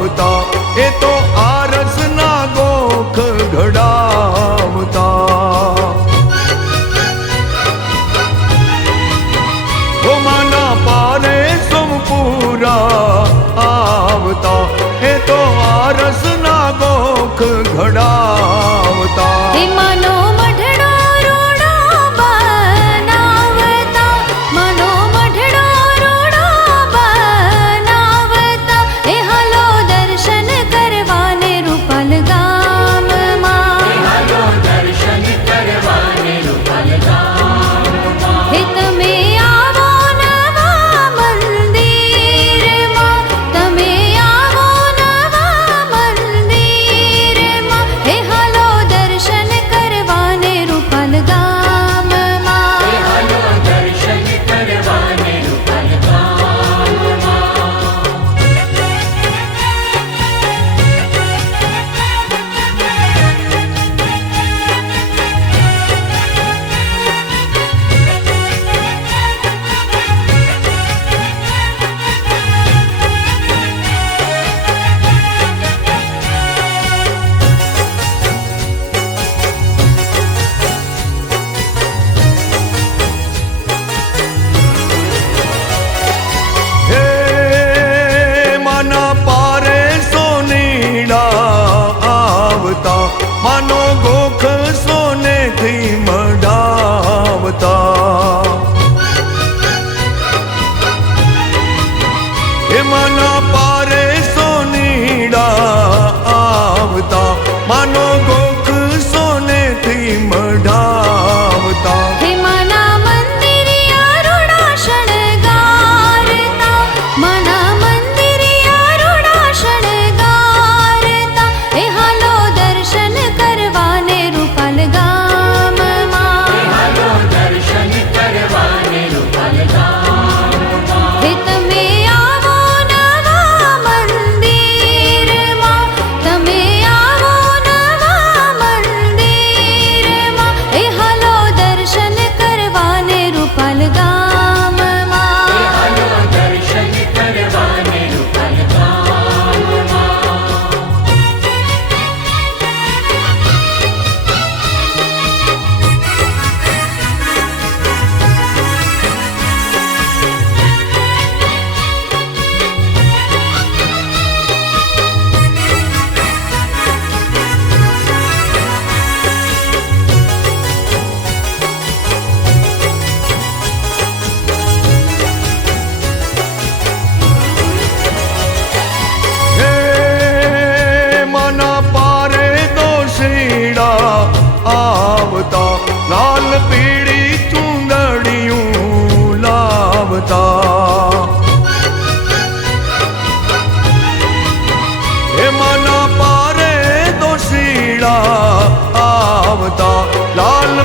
આવતા, એ તો આરસના ગોખ ઘડાવતા. ઓ માના પારે સોમપુરા આવતા, એ તો આરસના ગોખ ઘડાવતા. હે માનો મઢડો રોડો બનાવતા, માનો મઢડો રોડો બનાવતા, એ હાલો દર્શન કરવાને રૂપલ ગામમાં. હાલો દર્શન કરવાને રૂપલ ગામમાં. હે તમે આવો નવા મંદિરમાં, તમે આવો નવા મંદિરમાં, હે હાલો દર્શન કરવાને રૂપલ ગામમાં. હાલો દર્શન કરવાને રૂપલ ગામમાં. હે માના પારે સોનીડા આવતા, માનો ગોખ સોનેથી મઢાવતા. હે માના પારે સોનીડા આવતા, માનો ગોખ સોનેથી મઢાવતા. હે માના મંદિરિયા રૂડા શણગારતા, માના મંદિરિયા રૂડા શણગારતા, એ હાલો દર્શન કરવાને રૂપલ ગામમાં. હાલો દર્શન કરવાને રૂપલ ગામમાં. હે તમે આવો નવા મંદિરમાં, તમે આવો નવા મંદિરમાં, એ હાલો દર્શન કરવાને રૂપલ ગામમાં. હાલો દર્શન કરવાને રૂપલ ગામમાં. હે માના પારે દોશીડા આવતા, લાલ પીળી ચૂંદડિયું લાવતા. હે માના પારે દોશીડા આવતા, લાલ